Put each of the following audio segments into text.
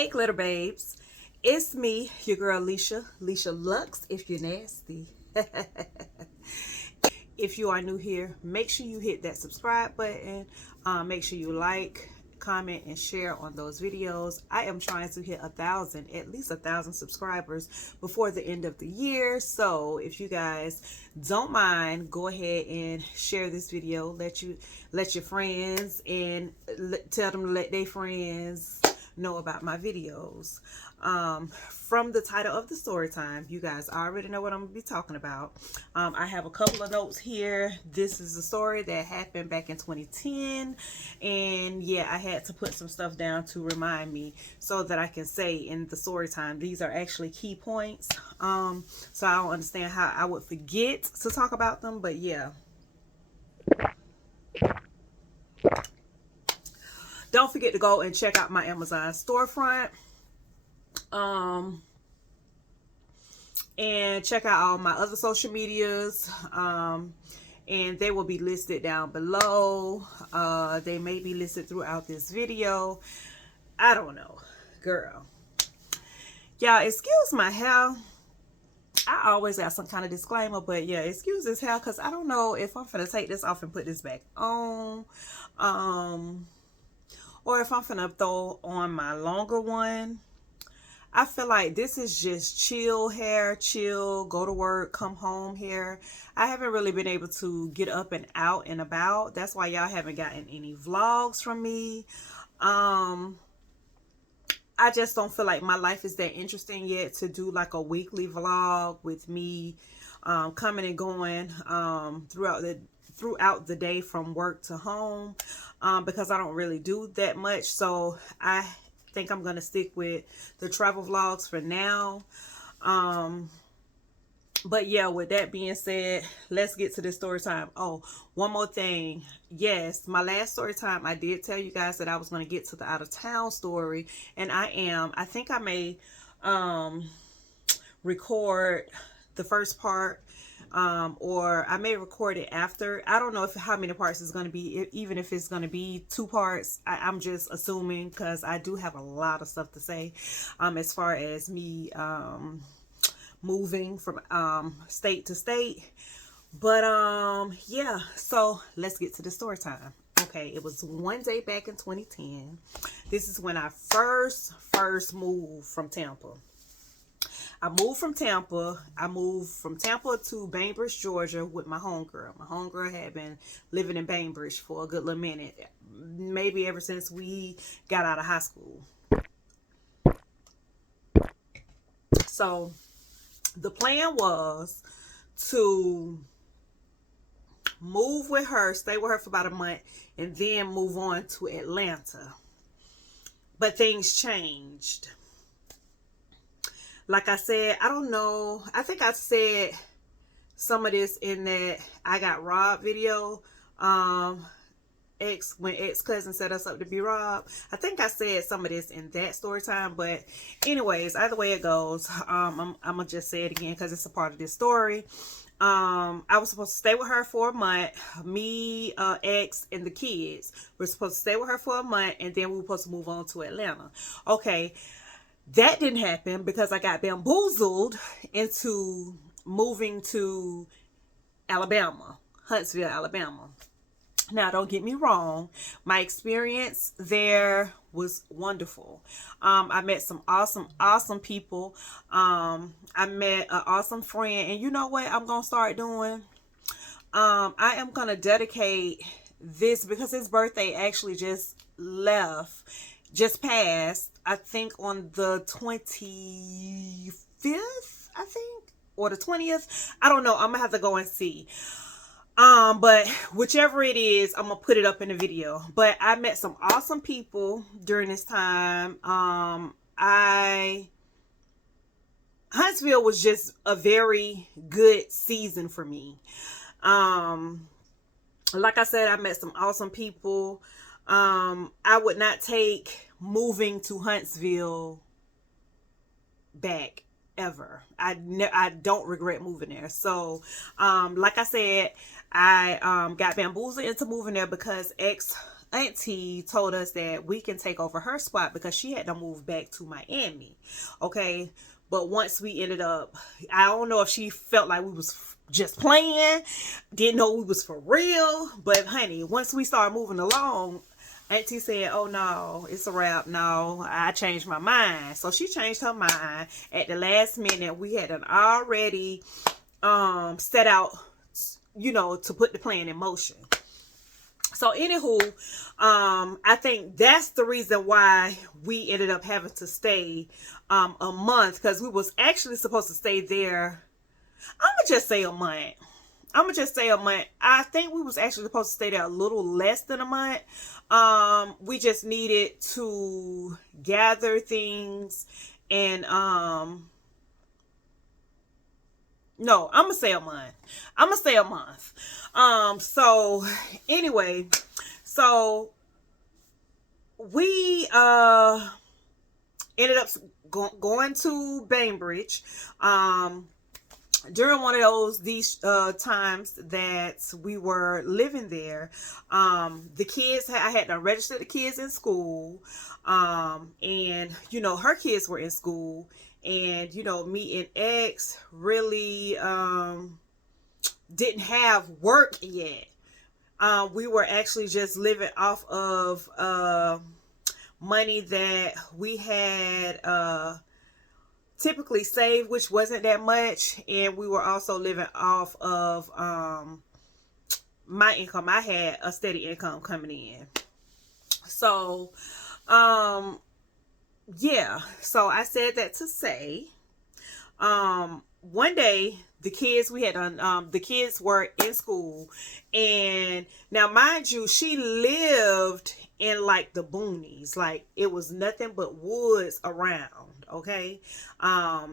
Hey glitter babes, it's me, your girl Leisha Lux if you're nasty. If you are new here, make sure you hit that subscribe button. Make sure you like, comment, and share on those videos. I am trying to hit at least 1,000 subscribers before the end of the year. So if you guys don't mind, go ahead and share this video. Let your friends and tell them to let their friends know about my videos. From the title of the story time, you guys already know what I'm gonna be talking about. I have a couple of notes here. This is a story that happened back in 2010, and yeah, I had to put some stuff down to remind me so that I can say in the story time these are actually key points. So I don't understand how I would forget to talk about them, but yeah. Don't forget to go and check out my Amazon storefront. And check out all my other social medias. And they will be listed down below. They may be listed throughout this video. I don't know, girl. Y'all, excuse my hair. I always have some kind of disclaimer, but yeah, excuse this hair because I don't know if I'm gonna take this off and put this back on. Or if I'm finna throw on my longer one. I feel like this is just chill hair, chill, go to work, come home hair. I haven't really been able to get up and out and about. That's why y'all haven't gotten any vlogs from me. I just don't feel like my life is that interesting yet to do like a weekly vlog with me coming and going throughout the day from work to home, because I don't really do that much. So I think I'm gonna stick with the travel vlogs for now. But yeah, with that being said, let's get to this story time. Oh, one more thing. Yes, my last story time, I did tell you guys that I was going to get to the out of town story, and I think I may record the first part, or I may record it after. I don't know how many parts it's going to be, even if it's going to be 2 parts. I'm just assuming because I do have a lot of stuff to say as far as me moving from state to state. But yeah, so let's get to the story time. Okay, it was one day back in 2010. This is when I first moved from Tampa. I moved from Tampa to Bainbridge, Georgia with my homegirl. My homegirl had been living in Bainbridge for a good little minute, maybe ever since we got out of high school. So the plan was to move with her, stay with her for about a month, and then move on to Atlanta. But things changed. Like I said, I don't know. I think I said some of this in that I got robbed video. When ex-cousin set us up to be robbed. I think I said some of this in that story time. But anyways, either way it goes, I'm gonna just say it again because it's a part of this story. I was supposed to stay with her for a month. Me, ex, and the kids were supposed to stay with her for a month, and then we were supposed to move on to Atlanta. Okay, that didn't happen because I got bamboozled into moving to Alabama, Huntsville, Alabama. Now, don't get me wrong. My experience there was wonderful. I met some awesome people. I met an awesome friend. And you know what I'm going to start doing? I am going to dedicate this because his birthday actually just passed. I think on the 25th, I think, or the 20th. I don't know. I'm going to have to go and see. But whichever it is, I'm gonna put it up in the video. But I met some awesome people during this time. Huntsville was just a very good season for me. Like I said, I met some awesome people. I would not take moving to Huntsville back ever. I don't regret moving there. So like I said, I got bamboozled into moving there because ex auntie told us that we can take over her spot because she had to move back to Miami. Okay. But once we ended up, I don't know if she felt like we was just playing, didn't know we was for real. But honey, once we started moving along, auntie said, oh no, it's a wrap. No, I changed my mind. So she changed her mind at the last minute. We had already set out, you know, to put the plan in motion. So anywho, I think that's the reason why we ended up having to stay a month, because we was actually supposed to stay there. I'm gonna just say a month. I think we was actually supposed to stay there a little less than a month. We just needed to gather things and no, I'm gonna say a month. So anyway, so we ended up going to Bainbridge during one of these times that we were living there. The kids, I had to register the kids in school, and you know, her kids were in school, and you know, me and X really didn't have work yet. We were actually just living off of money that we had typically saved, which wasn't that much, and we were also living off of my income. I had a steady income coming in. So yeah, so I said that to say, one day the kids, we had the kids were in school, and now mind you, she lived in like the boonies, like it was nothing but woods around. Okay,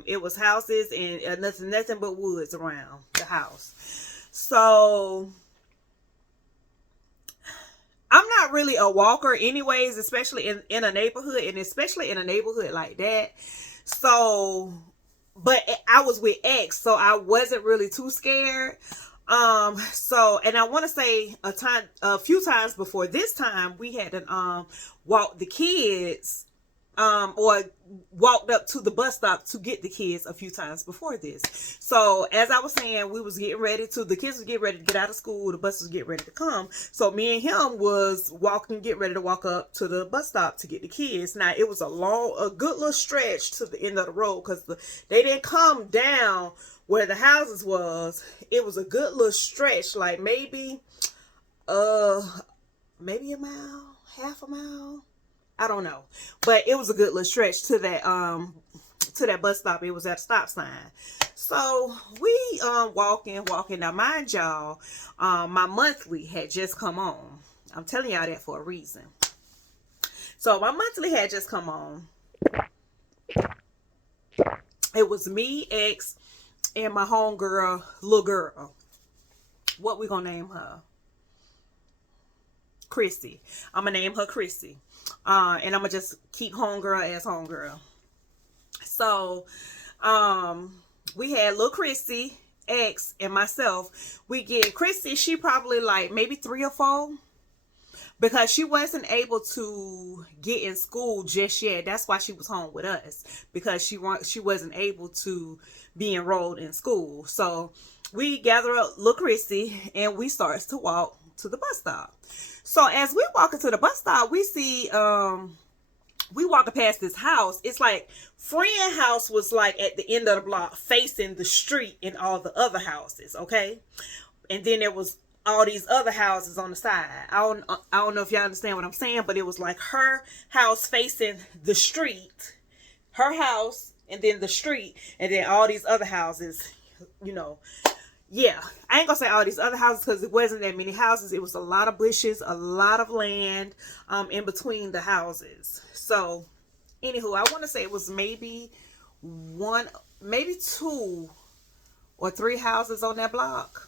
it was houses and nothing but woods around the house. So I'm not really a walker anyways, especially in a neighborhood, and especially in a neighborhood like that. So, but I was with X, so I wasn't really too scared. So, and I want to say a few times before this time, we had to walk the kids, or walked up to the bus stop to get the kids a few times before this. So as I was saying, we was getting ready to, the kids was getting ready to get out of school, the bus was getting ready to come. So me and him was getting ready to walk up to the bus stop to get the kids. Now it was a good little stretch to the end of the road, because they didn't come down where the houses was. It was a good little stretch, like maybe a mile, half a mile. I don't know, but it was a good little stretch to that bus stop. It was at a stop sign. So we walking. Now mind y'all, my monthly had just come on. I'm telling y'all that for a reason. So my monthly had just come on. It was me, X, and my homegirl, little girl. What we gonna name her? Chrissy. I'm gonna name her Chrissy. And I'm gonna just keep homegirl as homegirl. So we had little Chrissy, X, and myself. We get Chrissy, she probably like maybe 3 or 4, because she wasn't able to get in school just yet. That's why she was home with us, because she wasn't able to be enrolled in school. So we gather up little Chrissy and we starts to walk to the bus stop. So as we walk into the bus stop, we see we walking past this house. It's like friend house was like at the end of the block facing the street and all the other houses, okay? And then there was all these other houses on the side. I don't know if y'all understand what I'm saying, but it was like her house facing the street, her house, and then the street, and then all these other houses, you know. Yeah, I ain't gonna say all these other houses, because it wasn't that many houses. It was a lot of bushes, a lot of land in between the houses. So anywho, I want to say it was maybe 2 or 3 houses on that block,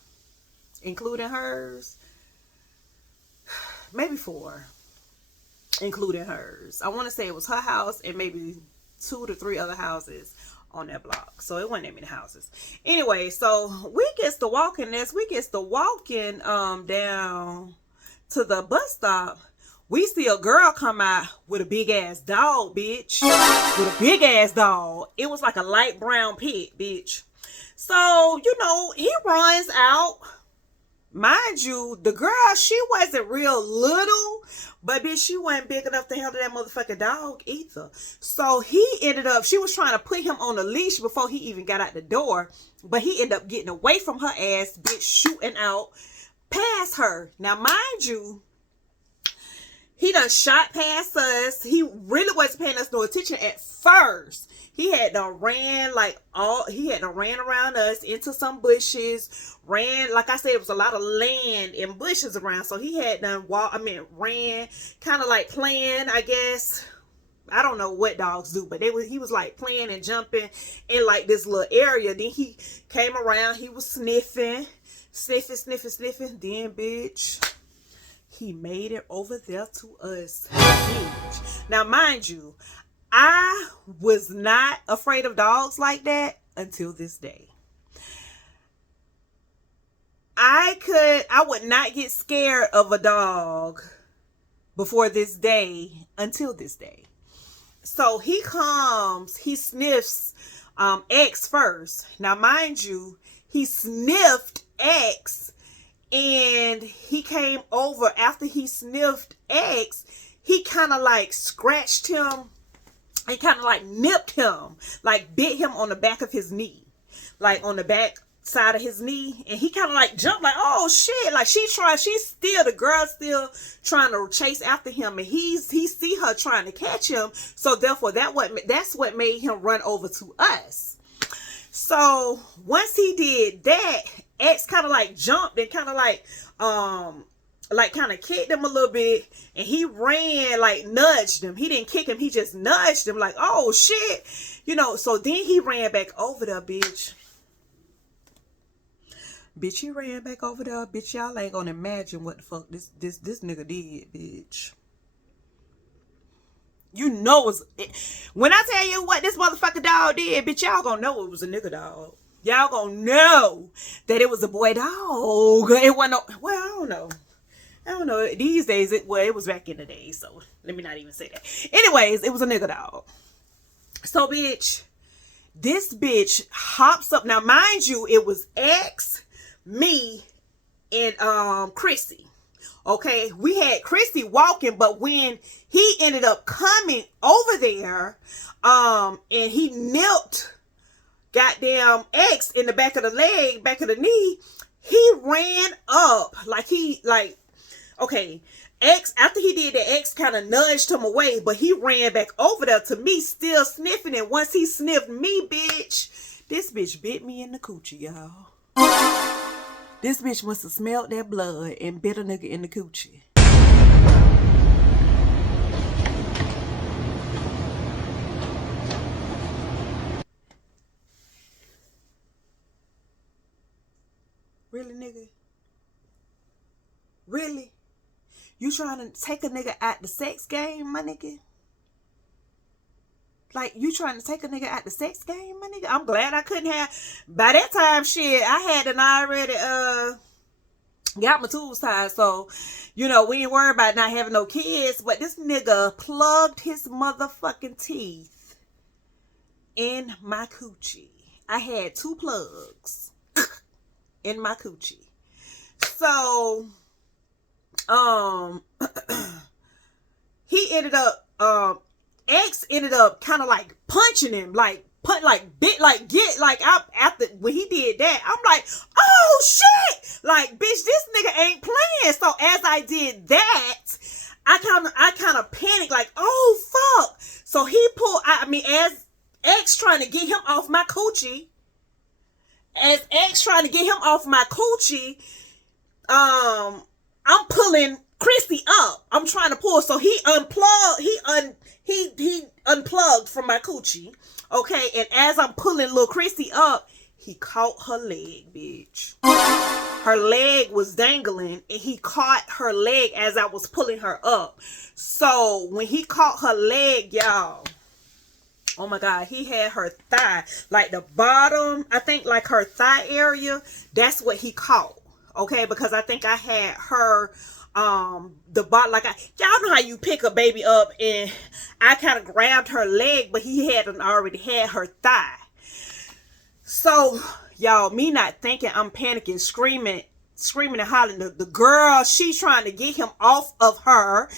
including hers. Maybe 4, including hers. I want to say it was her house and maybe 2 to 3 other houses on that block. So it wasn't that many houses. Anyway, so we gets to walking down to the bus stop. we see a girl come out with a big ass dog, bitch. With a big ass dog. It was like a light brown pit, bitch. So, you know, he runs out. Mind you, the girl, she wasn't real little, but bitch, she wasn't big enough to handle that motherfucking dog either. So he ended up, she was trying to put him on a leash before he even got out the door, but he ended up getting away from her ass, bitch, shooting out past her. Now, mind you, he done shot past us. He really wasn't paying us no attention at first. He had done ran around us into some bushes, like I said, it was a lot of land and bushes around. So he had done ran, kind of like playing, I guess. I don't know what dogs do, but he was like playing and jumping in like this little area. Then he came around, he was sniffing. Then bitch, he made it over there to us, bitch. Now mind you, I was not afraid of dogs like that until this day. I would not get scared of a dog before this day, until this day. So he comes, he sniffs X first. Now mind you, he sniffed X, and he came over after he sniffed X. He kind of like scratched him. He kind of like nipped him, like bit him on the back of his knee, like on the back side of his knee. And he kind of like jumped like, oh shit, like the girl still trying to chase after him, and he see her trying to catch him. So therefore that's what made him run over to us. So once he did that, X kind of like jumped and kind of like kind of kicked him a little bit, and he ran, like nudged him. He didn't kick him, he just nudged him like, oh shit, you know. So then he ran back over there, bitch. Bitch, he ran back over there, bitch. Y'all ain't gonna imagine what the fuck this nigga did, bitch. You know when I tell you what this motherfucker dog did, bitch, y'all gonna know it was a nigga dog. Y'all gonna know that it was a boy dog. It wasn't no, well, I don't know. These days, it was back in the day, so let me not even say that. Anyways, it was a nigga dog. So, bitch, this bitch hops up. Now, mind you, it was X, me, and Chrissy. Okay, we had Chrissy walking, but when he ended up coming over there, and he nipped goddamn X in the back of the leg, back of the knee, he ran up okay, X, after he did that, X kind of nudged him away, but he ran back over there to me, still sniffing. And once he sniffed me, bitch, this bitch bit me in the coochie, y'all. This bitch must have smelled that blood and bit a nigga in the coochie. Really, nigga? Really? You trying to take a nigga out the sex game, my nigga? Like, you trying to take a nigga out the sex game, my nigga? I'm glad I couldn't have. By that time, shit, I had already got my tubes tied. So, you know, we ain't worried about not having no kids. But this nigga plugged his motherfucking teeth in my coochie. I had 2 plugs in my coochie. So, he ended up, X ended up kind of like punching him, after when he did that, I'm like, oh shit, like, bitch, this nigga ain't playing. So as I did that, I kind of panicked, like, oh fuck. So he pulled, as X trying to get him off my coochie, I'm pulling Christy up. I'm trying to pull. So he unplugged from my coochie. Okay. And as I'm pulling little Christy up, he caught her leg, bitch. Her leg was dangling, and he caught her leg as I was pulling her up. So when he caught her leg, y'all, oh my God, he had her thigh, like the bottom, I think like her thigh area. That's what he caught. Okay, because I think I had her the bot, like, y'all know how you pick a baby up, and I kind of grabbed her leg, but he hadn't already had her thigh. So y'all, me not thinking, I'm panicking, screaming and hollering. The girl, she's trying to get him off of her.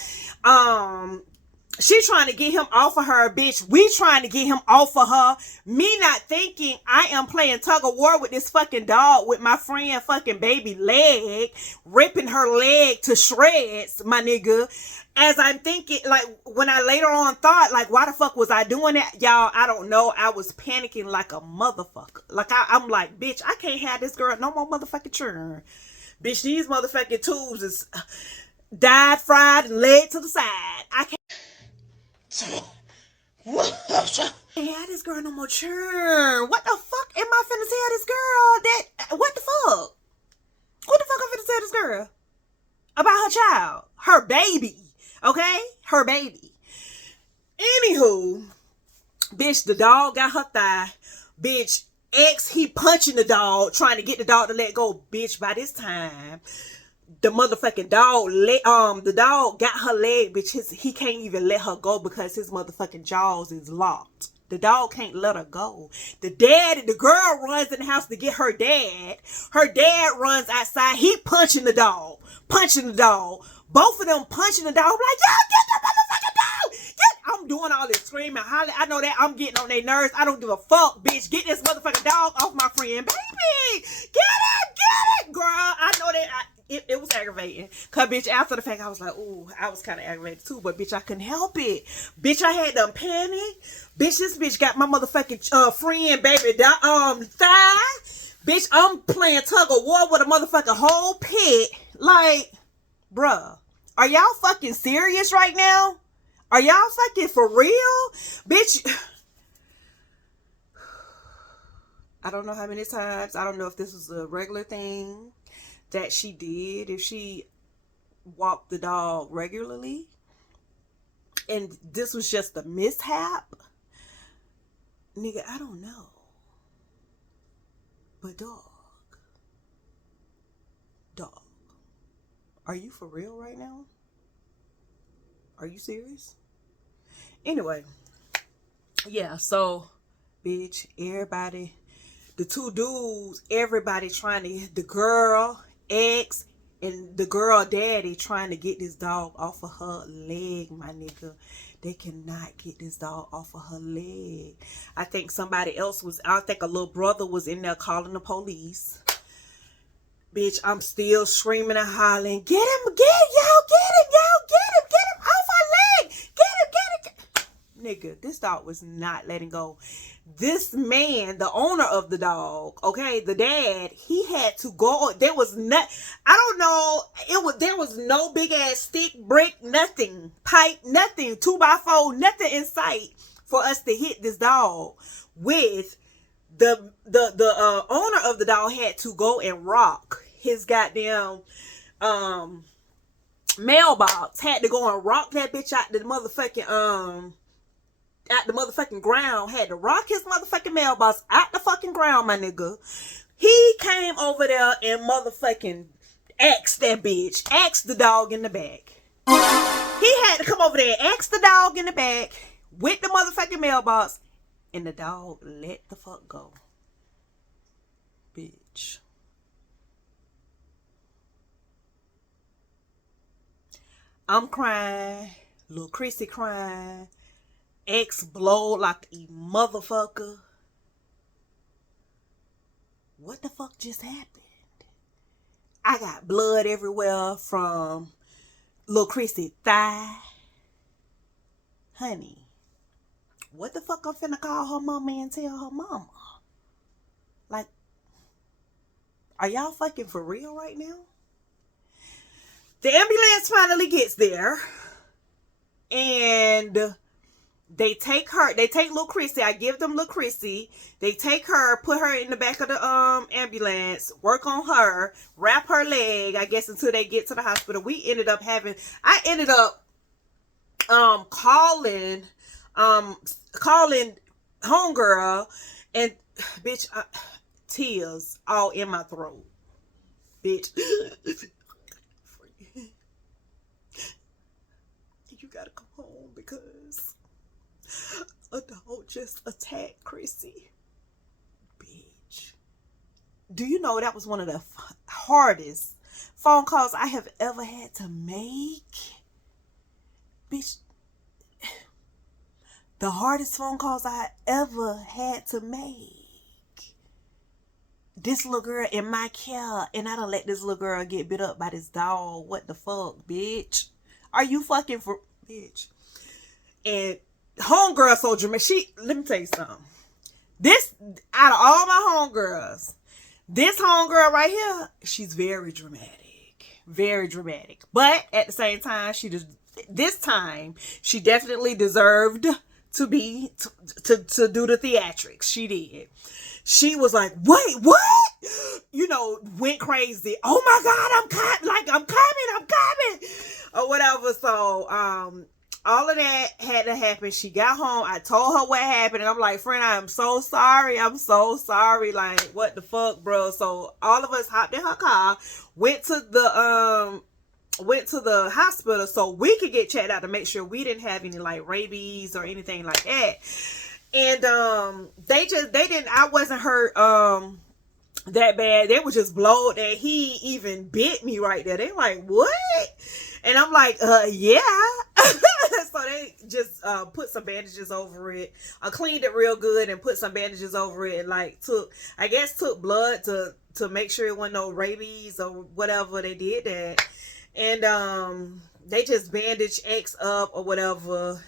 She trying to get him off of her, bitch. We trying to get him off of her. Me not thinking I am playing tug of war with this fucking dog, with my friend fucking baby leg, ripping her leg to shreds, my nigga. As I'm thinking, like, when I later on thought, like, why the fuck was I doing that? Y'all, I don't know. I was panicking like a motherfucker. Like, I'm like, bitch, I can't have this girl no more motherfucking churn. Bitch, these motherfucking tubes is dyed, fried, and laid to the side. I can't have this girl no more churn. What the fuck am I finna tell this girl that, what the fuck? What the fuck I'm finna tell this girl? About her child. Her baby. Okay? Her baby. Anywho, bitch, the dog got her thigh. Bitch, he punching the dog, trying to get the dog to let go. Bitch, by this time, the motherfucking dog, the dog got her leg, bitch. He can't even let her go because his motherfucking jaws is locked. The dog can't let her go. The girl runs in the house to get her dad. Her dad runs outside. He punching the dog. Both of them punching the dog. I'm like, yo, get the motherfucking dog. I'm doing all this screaming, hollering. I know that I'm getting on their nerves. I don't give a fuck, bitch. Get this motherfucking dog off my friend, baby. Get it, girl. I know that. It was aggravating. Cause bitch, after the fact, I was like, ooh, I was kind of aggravated too. But bitch, I couldn't help it. Bitch, I had them panic. Bitch, this bitch got my motherfucking friend, baby, thigh. Bitch, I'm playing tug of war with a motherfucking whole pit. Like, bruh, are y'all fucking serious right now? Are y'all fucking for real? Bitch, I don't know how many times. I don't know if this was a regular thing that she did, if she walked the dog regularly, and this was just a mishap. Nigga, I don't know. But dog, are you for real right now? Are you serious? Anyway, yeah, so bitch, everybody, the two dudes, everybody trying to, the girl ex and the girl daddy trying to get this dog off of her leg, my nigga. They cannot get this dog off of her leg. I think somebody else was, I think a little brother was in there calling the police. Bitch, I'm still screaming and hollering, get him off her leg. Get him. Nigga, this dog was not letting go. This man, the owner of the dog, okay, the dad, he had to go. There was not, I don't know, there was no big ass stick, brick, nothing, pipe, nothing, 2x4, nothing in sight for us to hit this dog with. The owner of the dog had to go and rock his goddamn mailbox. Had to go and rock that bitch out the motherfucking ground. Had to rock his motherfucking mailbox out the fucking ground, my nigga. He came over there and motherfucking axed that bitch. Axed the dog in the back. He had to come over there and axe the dog in the back with the motherfucking mailbox. And the dog let the fuck go. Bitch. I'm crying. Little Chrissy crying. Explode like a motherfucker. What the fuck just happened? I got blood everywhere from Little Chrissy's thigh. Honey. What the fuck I'm finna call her mama and tell her mama? Like, are y'all fucking for real right now? The ambulance finally gets there. And they take Little Chrissy. I give them Little Chrissy. They take her, put her in the back of the ambulance, work on her, wrap her leg, I guess, until they get to the hospital. I ended up calling homegirl, and bitch, tears all in my throat, bitch. gotta come home because a dog just attacked Chrissy. Bitch. Do you know that was one of the hardest phone calls I have ever had to make? Bitch. The hardest phone calls I ever had to make. This little girl in my care, and I don't let this little girl get bit up by this dog. What the fuck, bitch? Are you fucking for bitch? And homegirl so dramatic. Let me tell you something. This, out of all my homegirls, this homegirl right here, she's very dramatic. Very dramatic. But at the same time, this time, she definitely deserved to be, to do the theatrics. She did. She was like, wait, what? You know, went crazy. Oh my God, I'm coming. Or whatever. So, all of that had to happen. She got home. I told her what happened. And I'm like, friend, I'm so sorry. Like, what the fuck, bro? So all of us hopped in her car, went to the hospital so we could get checked out to make sure we didn't have any like rabies or anything like that. And I wasn't hurt that bad. They were just blowed that he even bit me right there. They like, what? And I'm like, yeah. So they just put some bandages over it. I cleaned it real good and put some bandages over it, and like took blood to make sure it wasn't no rabies or whatever. They did that. And they just bandaged X up or whatever.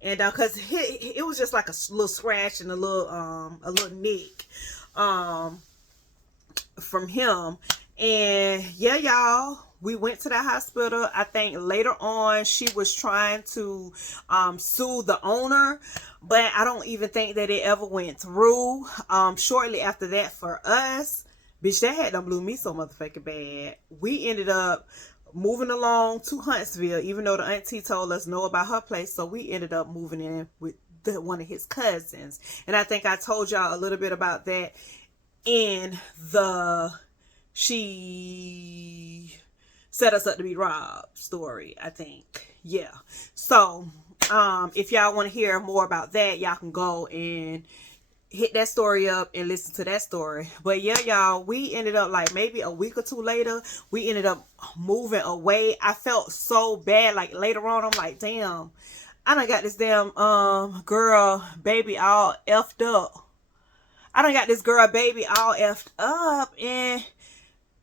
And cause it was just like a little scratch and a little nick from him. And yeah, y'all, we went to the hospital. I think later on she was trying to sue the owner, but I don't even think that it ever went through. Shortly after that, for us, bitch, that had done blew me so motherfucking bad. We ended up moving along to Huntsville, even though the auntie told us no about her place. So we ended up moving in with one of his cousins. And I think I told y'all a little bit about that in she set us up to be robbed story, I think. Yeah. So if y'all want to hear more about that, y'all can go and hit that story up and listen to that story. But yeah, y'all, we ended up like maybe a week or two later, we ended up moving away. I felt so bad. Like later on, I'm like, damn, I done got this damn girl baby all effed up. I done got this girl baby all effed up, and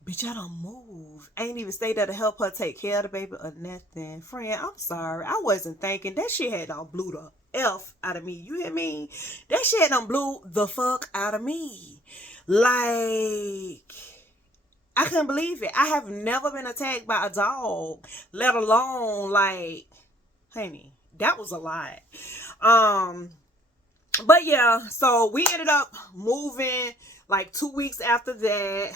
bitch, I don't move. I ain't even stay there to help her take care of the baby or nothing. Friend, I'm sorry. I wasn't thinking. That shit had done blew the F out of me. You hear me? That shit done blew the fuck out of me. Like, I couldn't believe it. I have never been attacked by a dog, let alone like, honey, that was a lot. But yeah, so we ended up moving like 2 weeks after that.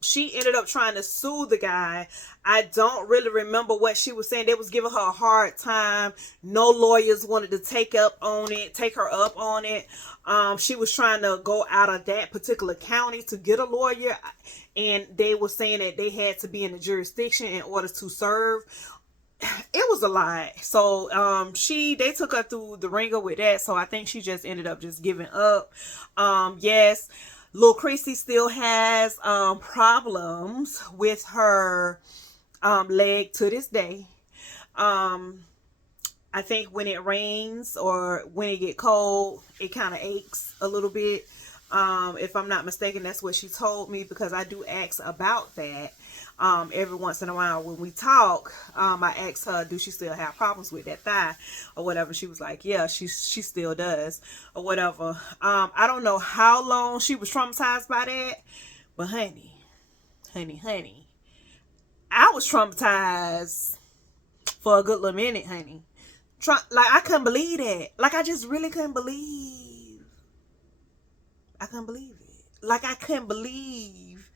She ended up trying to sue the guy. I don't really remember what she was saying. They was giving her a hard time. No lawyers wanted to take her up on it. She was trying to go out of that particular county to get a lawyer, and they were saying that they had to be in the jurisdiction in order to serve. It was a lot. So they took her through the ringer with that. So I think she just ended up just giving up. Yes, little Chrissy still has problems with her leg to this day. I think when it rains or when it get cold, it kind of aches a little bit. If I'm not mistaken, that's what she told me, because I do ask about that. Every once in a while when we talk, I asked her, do she still have problems with that thigh or whatever? She was like, yeah, she still does or whatever. I don't know how long she was traumatized by that, but honey, I was traumatized for a good little minute, honey. Like, I couldn't believe that. Like, I just really couldn't believe. I couldn't believe it. Like, I couldn't believe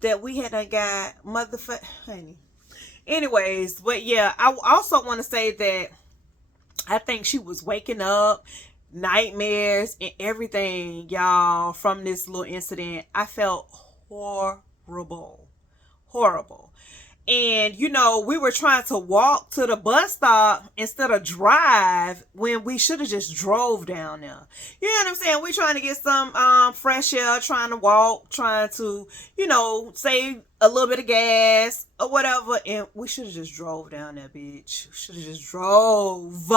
that we had a guy, honey. Anyways, but yeah, I also want to say that I think she was waking up, nightmares and everything, y'all, from this little incident. I felt horrible. And, you know, we were trying to walk to the bus stop instead of drive when we should have just drove down there. You know what I'm saying? We're trying to get some fresh air, trying to walk, trying to, you know, save a little bit of gas or whatever. And we should have just drove down there, bitch. We should have just drove.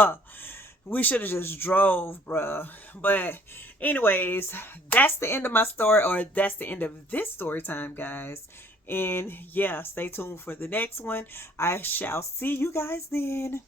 We should have just drove, bruh. But anyways, that's the end of my story, or that's the end of this story time, guys. And yeah, stay tuned for the next one. I shall see you guys then.